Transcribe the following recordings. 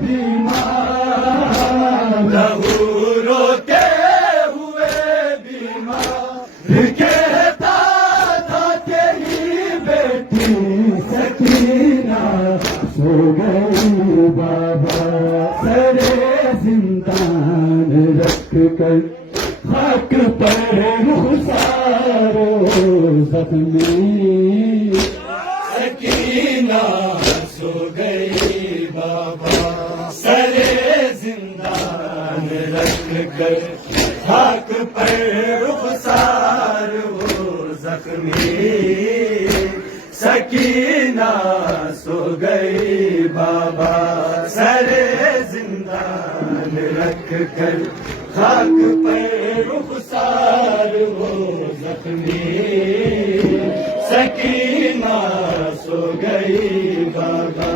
بیمار، لہو روتے ہوئے بیمار، کہتا تھا تیری بیٹی سکینہ سو گئی بابا، سرے زندان رکھ کر خاک پر رخسارو زخمی، سکینہ سو گئی بابا، سرے زندان رکھ کر خاک پر رخسار وہ زخمی، سکینہ سو گئی بابا، سرے زندان رکھ کر خاک پر رخسار وہ زخمی، سکینہ سو گئی بابا،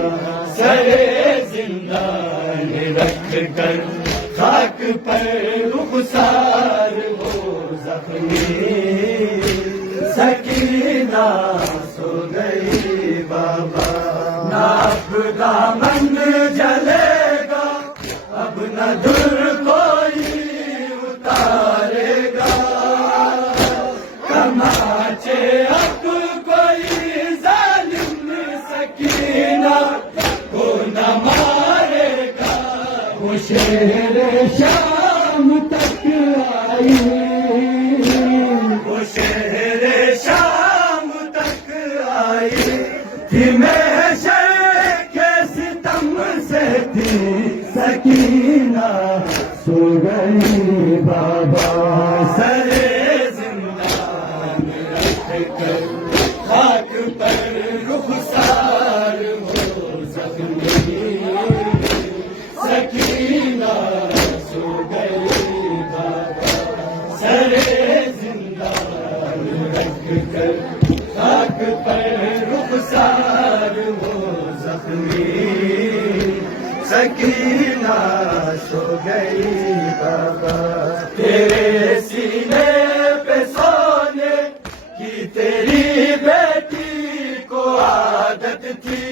سرے زندان رکھ کر خاک پر رخسار وہ زخمی، سکینہ سو گئی بابا، نہ اب دامن جلے گا، اب نہ در کوئی اتارے گا، کمانچے اب کوئی ظالم سکینہ کو نہ مارے گا، وہ شیر شام تک آئی، وہ شیر شام تک آئی تھی، محشر کے ستم سے تھی سکینہ سو گئی بابا، سرے زندان رکھ کر خاک پر رخسار وہ زخمی، سکینہ سو گئی بابا، سرے زندان رکھ کر خاک پر رخسار وہ زخمی، سکینہ سو گئی بابا، تیرے سینے پہ سونے کی تیری بیٹی کو عادت تھی،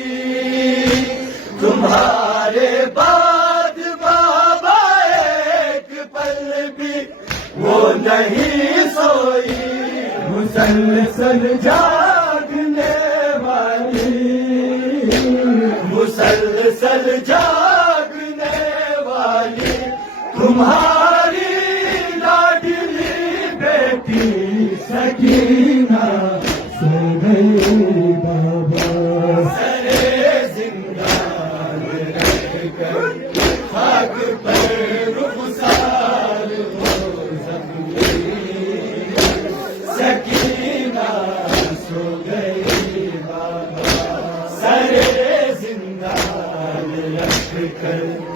تمہارے بعد بابا ایک پل بھی وہ نہیں سوئی، مسلسل جاگنے والی، مسلسل جاگنے والی تمہاری لاڈلی بیٹی سکینہ سو گئی بابا، سرے زندان رکھ کر خاک پر رخسار وہ زخمی، سکینہ سو گئی بابا، سرے زندان رکھ کر